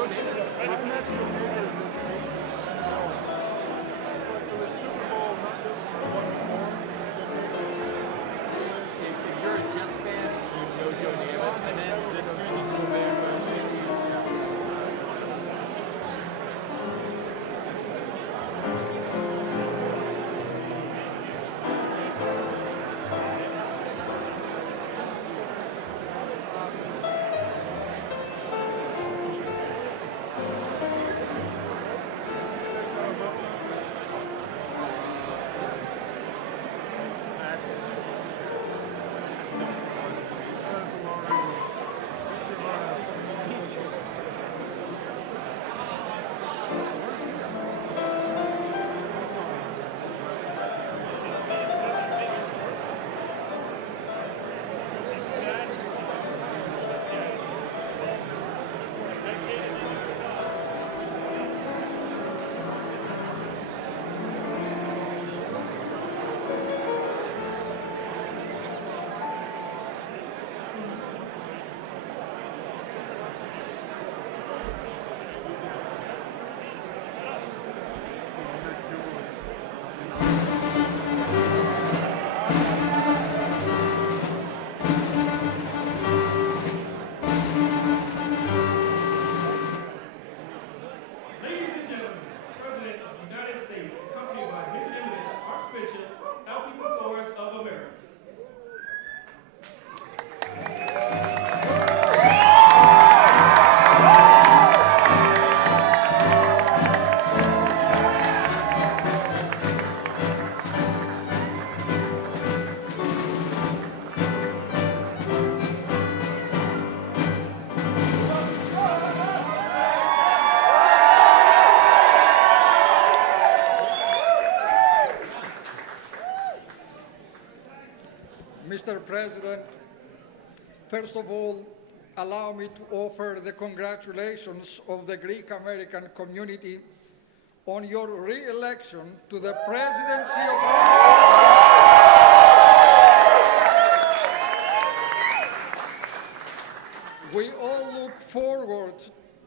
your name? My next door neighbors is it's like for the Super Bowl, not just for one form. If you're a Jets fan, you know Joe Namath. And then the Susie Colbert. Mr. President, first of all, allow me to offer the congratulations of the Greek American community on your re-election to the presidency of We all look forward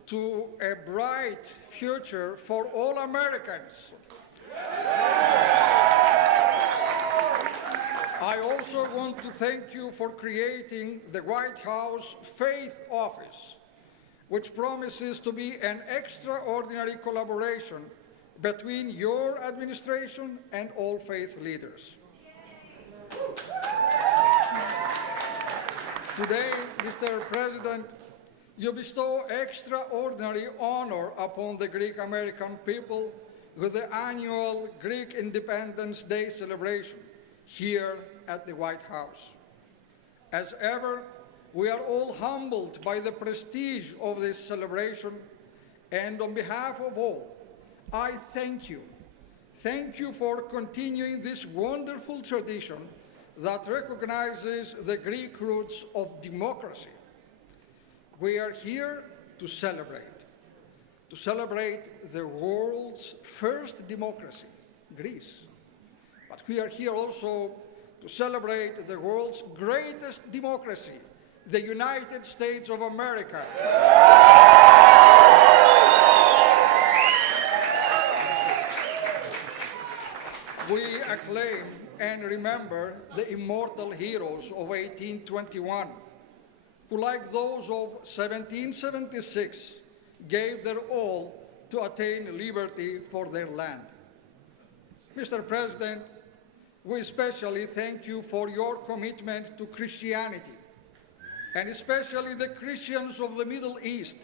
to a bright future for all Americans. I also want to thank you for creating the White House Faith Office, which promises to be an extraordinary collaboration between your administration and all faith leaders. Today, Mr. President, you bestow extraordinary honor upon the Greek American people with the annual Greek Independence Day celebration here at the White House. As ever, we are all humbled by the prestige of this celebration, and on behalf of all, I thank you. Thank you for continuing this wonderful tradition that recognizes the Greek roots of democracy. We are here to celebrate the world's first democracy, Greece. But we are here also to celebrate the world's greatest democracy, the United States of America. We acclaim and remember the immortal heroes of 1821, who, like those of 1776, gave their all to attain liberty for their land. Mr. President, we especially thank you for your commitment to Christianity, and especially the Christians of the Middle East,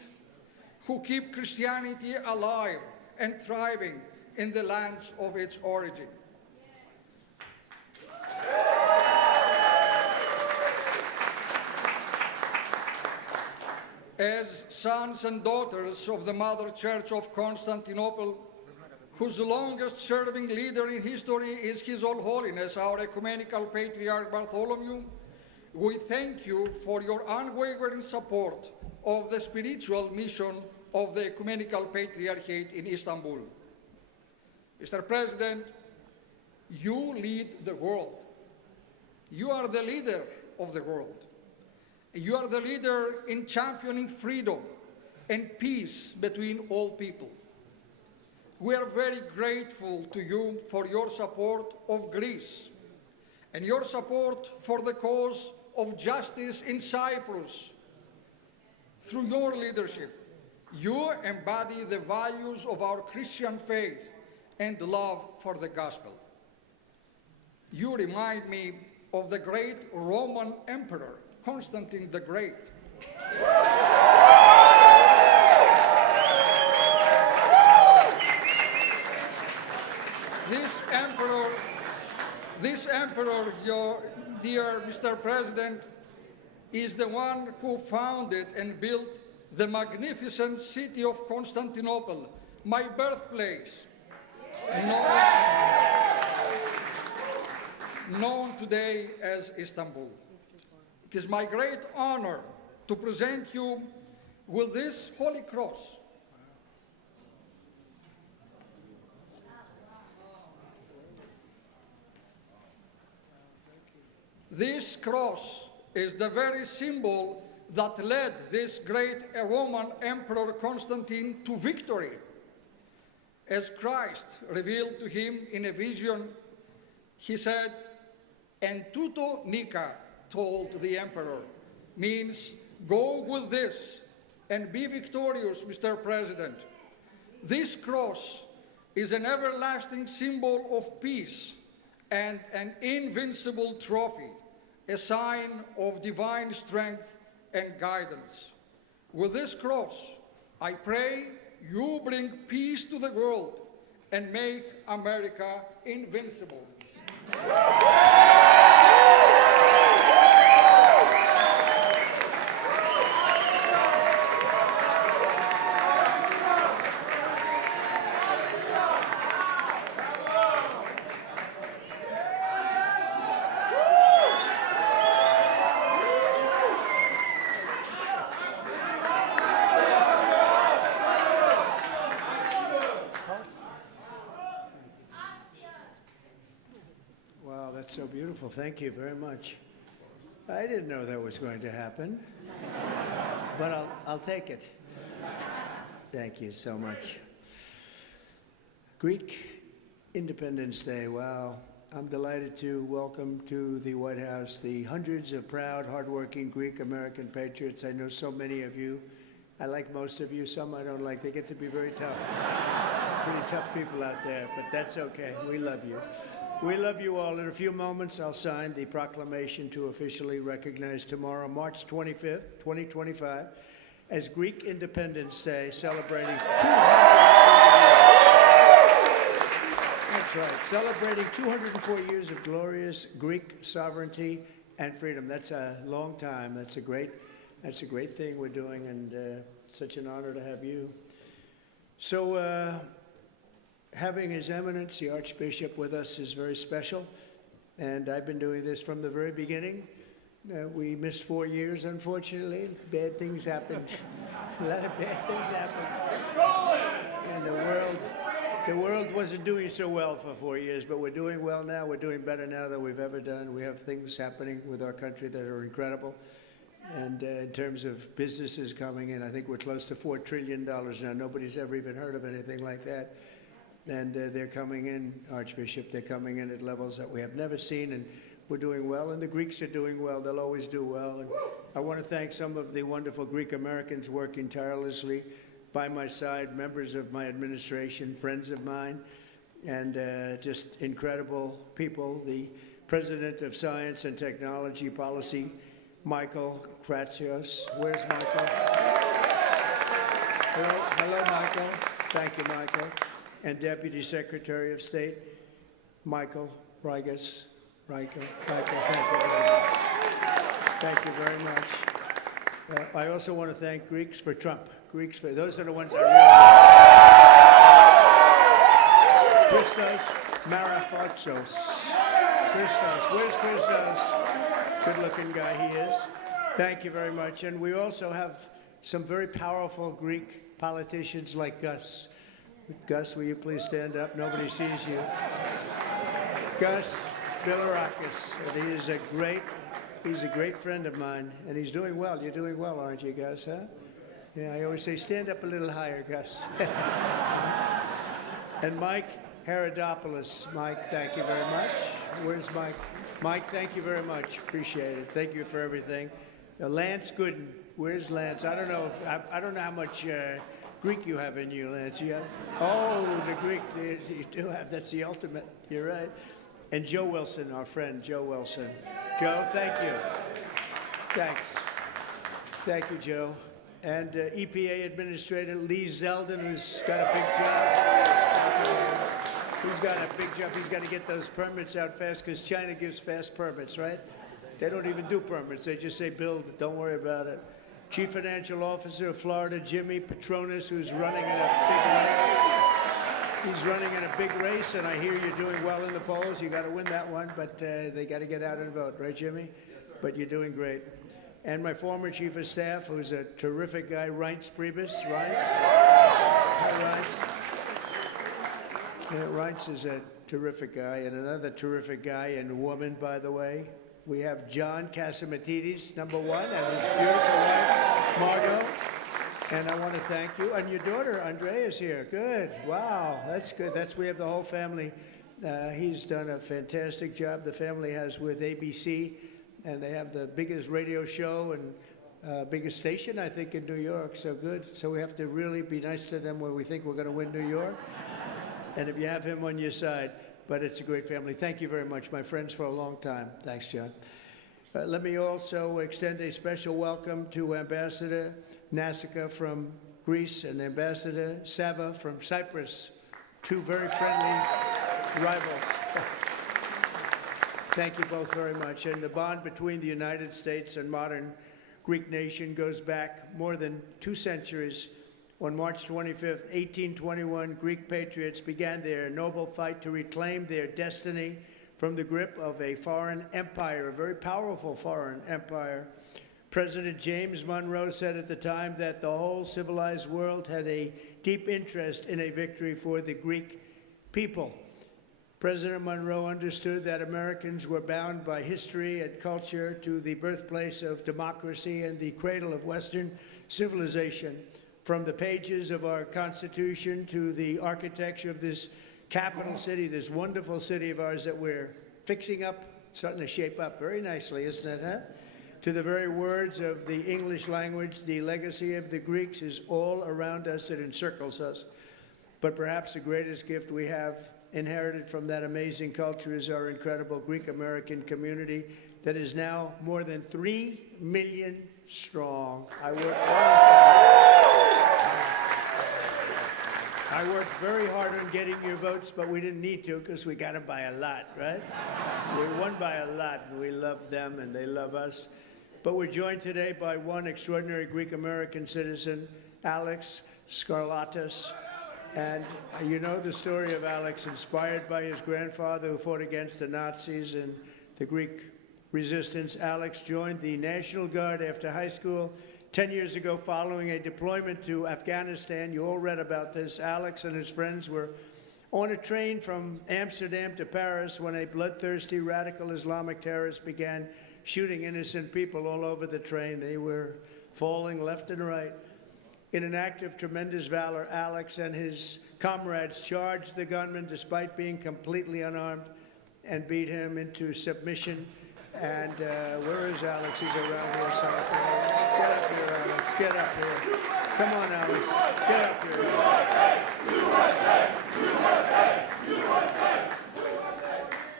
who keep Christianity alive and thriving in the lands of its origin. As sons and daughters of the Mother Church of Constantinople, whose longest-serving leader in history is His All Holiness, our Ecumenical Patriarch Bartholomew, we thank you for your unwavering support of the spiritual mission of the Ecumenical Patriarchate in Istanbul. Mr. President, you lead the world. You are the leader of the world. You are the leader in championing freedom and peace between all people. We are very grateful to you for your support of Greece and your support for the cause of justice in Cyprus. Through your leadership, you embody the values of our Christian faith and love for the gospel. You remind me of the great Roman Emperor, Constantine the Great. This emperor, your dear Mr. President, is the one who founded and built the magnificent city of Constantinople, my birthplace, known today as Istanbul. It is my great honor to present you with this Holy Cross. This cross is the very symbol that led this great Roman Emperor Constantine to victory. As Christ revealed to him in a vision, he said, "En tuto nika," told the emperor, means go with this and be victorious, Mr. President. This cross is an everlasting symbol of peace and an invincible trophy, a sign of divine strength and guidance. With this cross, I pray you bring peace to the world and make America invincible. So beautiful. Thank you very much. I didn't know that was going to happen, but I'll take it. Thank you so much. Greek Independence Day. Wow. I'm delighted to welcome to the White House the hundreds of proud, hardworking Greek American patriots. I know so many of you. I like most of you. Some I don't like. They get to be very tough. Pretty tough people out there, but that's okay. We love you. We love you all. In a few moments, I'll sign the proclamation to officially recognize tomorrow, March 25th, 2025, as Greek Independence Day, celebrating 204 years of glorious Greek sovereignty and freedom. That's a long time. That's a great thing we're doing, and such an honor to have you. So, having His Eminence, the Archbishop, with us is very special, and I've been doing this from the very beginning. We missed 4 years, unfortunately. Bad things happened. A lot of bad things happened. And the world wasn't doing so well for 4 years, but we're doing well now. We're doing better now than we've ever done. We have things happening with our country that are incredible. And in terms of businesses coming in, I think we're close to $4 trillion now. Nobody's ever even heard of anything like that. And they're coming in, Archbishop, they're coming in at levels that we have never seen, and we're doing well, and the Greeks are doing well. They'll always do well. And I want to thank some of the wonderful Greek Americans working tirelessly by my side, members of my administration, friends of mine, and just incredible people. The President of Science and Technology Policy, Michael Kratsios. Where's Michael? Hello, Michael. Thank you, Michael. And Deputy Secretary of State, Michael Rigas. Michael, thank you very much. Thank you very much. I also want to thank Greeks for Trump. Those are the ones I really Christos Marafarxos. Christos, where's Christos? Good-looking guy he is. Thank you very much. And we also have some very powerful Greek politicians like Gus. Gus, will you please stand up? Nobody sees you. Gus Bilirakis. And he's a great friend of mine, and he's doing well. You're doing well, aren't you, Gus, huh? Yeah, I always say, stand up a little higher, Gus. And Mike Herodopoulos. Mike, thank you very much. Where's Mike? Mike, thank you very much. Appreciate it. Thank you for everything. Lance Gooden. Where's Lance? I don't know. I don't know how much Greek you have in you, Lance. You have, oh, the Greek. You do have. That's the ultimate. You're right. And Joe Wilson, our friend, Joe Wilson. Joe, thank you. Thanks. Thank you, Joe. And EPA Administrator Lee Zeldin, who's got a big job. He's got a big job. He's got to get those permits out fast because China gives fast permits, right? They don't even do permits. They just say build it. Don't worry about it. Chief Financial Officer of Florida, Jimmy Petronas, who's running in a big race. He's running in a big race, and I hear you're doing well in the polls. You got to win that one, but they got to get out and vote, right, Jimmy? Yes, sir. But you're doing great. And my former Chief of Staff, who's a terrific guy, Reince Priebus. Reince? Hi, Reince. Yeah, Reince is a terrific guy, and another terrific guy and woman, by the way. We have John Catsimatidis, #1, and his beautiful wife, Margot. And I want to thank you. And your daughter, Andrea, is here. Good. Wow, that's good. We have the whole family. He's done a fantastic job. The family has with ABC, and they have the biggest radio show and biggest station, I think, in New York. So good. So we have to really be nice to them when we think we're going to win New York. And if you have him on your side, but it's a great family. Thank you very much, my friends, for a long time. Thanks, John. Let me also extend a special welcome to Ambassador Nassika from Greece and Ambassador Sava from Cyprus, two very friendly rivals. Thank you both very much. And the bond between the United States and modern Greek nation goes back more than 2 centuries. On March 25th, 1821, Greek patriots began their noble fight to reclaim their destiny from the grip of a foreign empire, a very powerful foreign empire. President James Monroe said at the time that the whole civilized world had a deep interest in a victory for the Greek people. President Monroe understood that Americans were bound by history and culture to the birthplace of democracy and the cradle of Western civilization. From the pages of our Constitution to the architecture of this capital city, this wonderful city of ours that we're fixing up, starting to shape up very nicely, isn't it, huh? To the very words of the English language, the legacy of the Greeks is all around us. It encircles us. But perhaps the greatest gift we have inherited from that amazing culture is our incredible Greek-American community that is now more than 3 million strong. I worked very hard on getting your votes, but we didn't need to because we got them by a lot, right? We won by a lot, and we love them, and they love us. But we're joined today by one extraordinary Greek-American citizen, Alex Skarlatos. And you know the story of Alex, inspired by his grandfather who fought against the Nazis and the Greek resistance. Alex joined the National Guard after high school 10 years ago following a deployment to Afghanistan. You all read about this. Alex and his friends were on a train from Amsterdam to Paris when a bloodthirsty radical Islamic terrorist began shooting innocent people all over the train. They were falling left and right. In an act of tremendous valor, Alex and his comrades charged the gunman despite being completely unarmed and beat him into submission. And where is Alex? He's around here somewhere. Get up here, Alex. Get up here. Come on, Alex. Get up here. USA! USA! USA!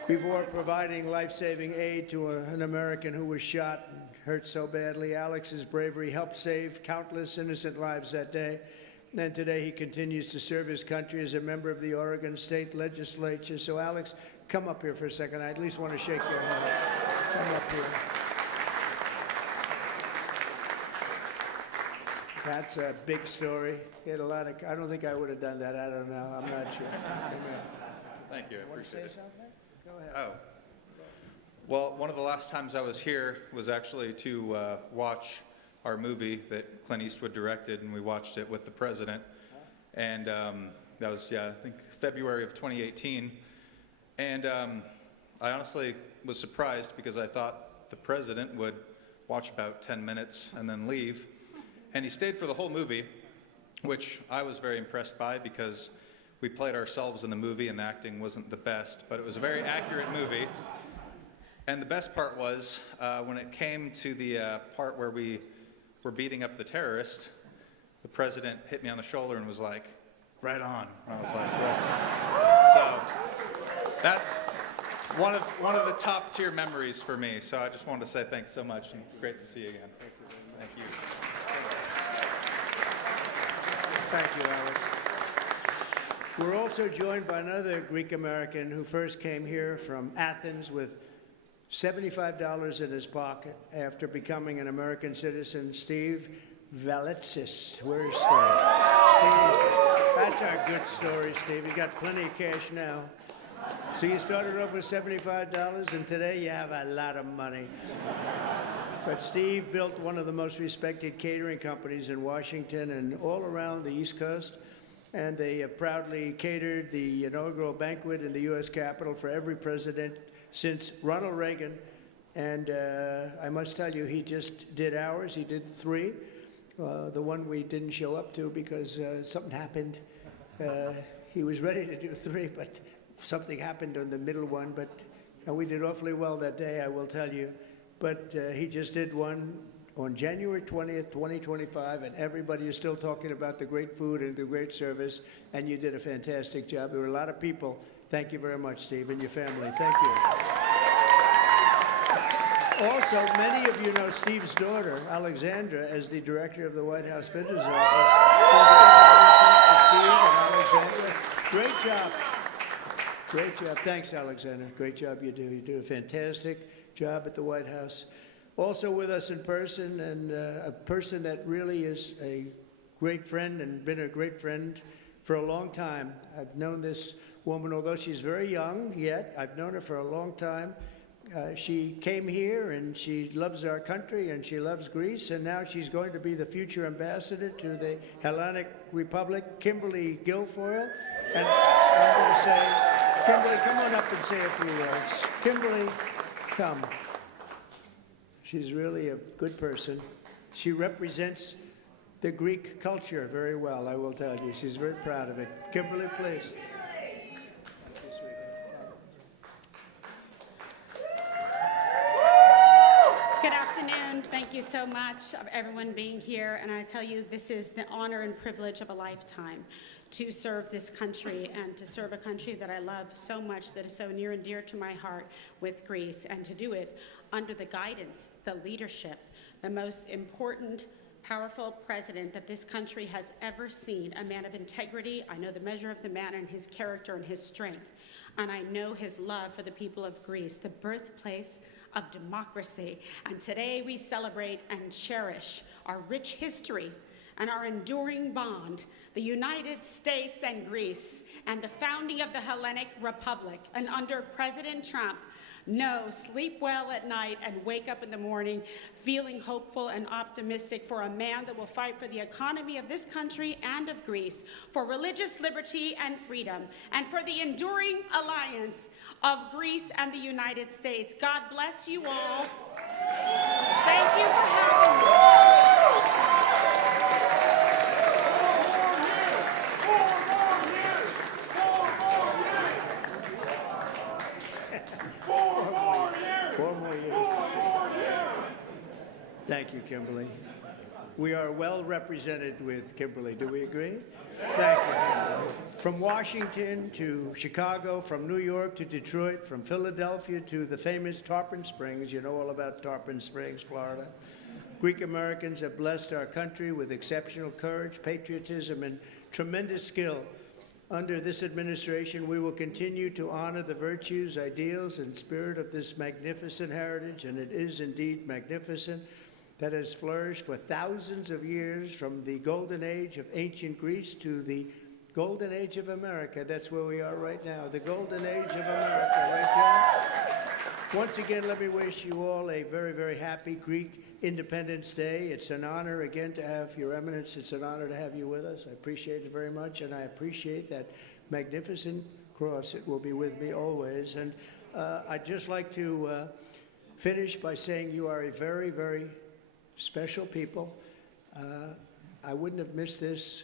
Before providing life-saving aid to an American who was shot and hurt so badly, Alex's bravery helped save countless innocent lives that day. And today he continues to serve his country as a member of the Oregon State Legislature. So, Alex, come up here for a second. I at least want to shake your hand. Come up here. That's a big story. He had a lot of, I don't think I would have done that. I don't know. I'm not sure. Thank you. I appreciate it. Something? Go ahead. Oh. Well, one of the last times I was here was actually to watch our movie that Clint Eastwood directed, and we watched it with the president. And that was, I think February of 2018. And I honestly was surprised because I thought the president would watch about 10 minutes and then leave. And he stayed for the whole movie, which I was very impressed by because we played ourselves in the movie and the acting wasn't the best, but it was a very accurate movie. And the best part was when it came to the part where we were beating up the terrorist, the president hit me on the shoulder and was like, "Right on." And I was like, "Well." So that's one of the top tier memories for me. So I just wanted to say thanks so much and great to see you again. Thank you. Thank you, Alex. We're also joined by another Greek American who first came here from Athens with $75 in his pocket after becoming an American citizen, Steve Valitsis. Where's Steve? Steve, that's our good story, Steve. You got plenty of cash now. So you started off with $75, and today you have a lot of money. But Steve built one of the most respected catering companies in Washington and all around the East Coast. And they proudly catered the inaugural banquet in the U.S. Capitol for every president since Ronald Reagan. And I must tell you, he just did ours. He did 3. The one we didn't show up to because something happened. He was ready to do 3, but something happened on the middle one. And we did awfully well that day, I will tell you. But he just did one on January 20th, 2025, and everybody is still talking about the great food and the great service, and you did a fantastic job. There were a lot of people. Thank you very much, Steve, and your family. Thank you. Also, many of you know Steve's daughter, Alexandra, as the director of the White House Visitors Office. Steve and Alexandra. Great job. Great job. Thanks, Alexandra. Great job you do. You do a fantastic job at the White House. Also with us in person, and a person that really is a great friend and been a great friend for a long time. I've known this woman, although she's very young yet. I've known her for a long time. She came here and she loves our country and she loves Greece, and now she's going to be the future ambassador to the Hellenic Republic, Kimberly Guilfoyle. And I'm going to say, Kimberly, come on up and say a few words. Kimberly, come. She's really a good person. She represents the Greek culture very well, I will tell you. She's very proud of it. Kimberly, please. Good afternoon. Thank you so much of everyone being here. And I tell you, this is the honor and privilege of a lifetime to serve this country and to serve a country that I love so much, that is so near and dear to my heart, with Greece, and to do it under the guidance, the leadership, the most important, powerful president that this country has ever seen, a man of integrity. I know the measure of the man and his character and his strength, and I know his love for the people of Greece, the birthplace of democracy. And today we celebrate and cherish our rich history and our enduring bond, the United States and Greece, and the founding of the Hellenic Republic. And under President Trump, no, sleep well at night and wake up in the morning feeling hopeful and optimistic for a man that will fight for the economy of this country and of Greece, for religious liberty and freedom, and for the enduring alliance of Greece and the United States. God bless you all. Thank you for having me. Thank you, Kimberly. We are well represented with Kimberly. Do we agree? Thank you, Kimberly. From Washington to Chicago, from New York to Detroit, from Philadelphia to the famous Tarpon Springs. You know all about Tarpon Springs, Florida. Greek Americans have blessed our country with exceptional courage, patriotism, and tremendous skill. Under this administration, we will continue to honor the virtues, ideals, and spirit of this magnificent heritage, and it is indeed magnificent, that has flourished for thousands of years, from the golden age of ancient Greece to the golden age of America. That's where we are right now, the golden age of America, right, John? Once again, let me wish you all a very, very happy Greek Independence Day. It's an honor, again, to have Your Eminence. It's an honor to have you with us. I appreciate it very much, and I appreciate that magnificent cross. It will be with me always. And I'd just like to finish by saying you are a very, very special people. I wouldn't have missed this.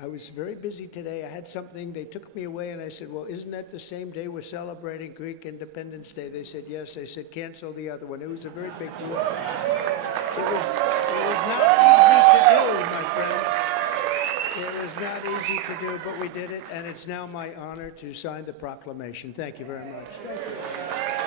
I was very busy today. I had something. They took me away, and I said, well, isn't that the same day we're celebrating Greek Independence Day? They said, yes. I said, cancel the other one. It was a very big deal. It was not easy to do, my friend. It was not easy to do, but we did it, and it's now my honor to sign the proclamation. Thank you very much. Thank you.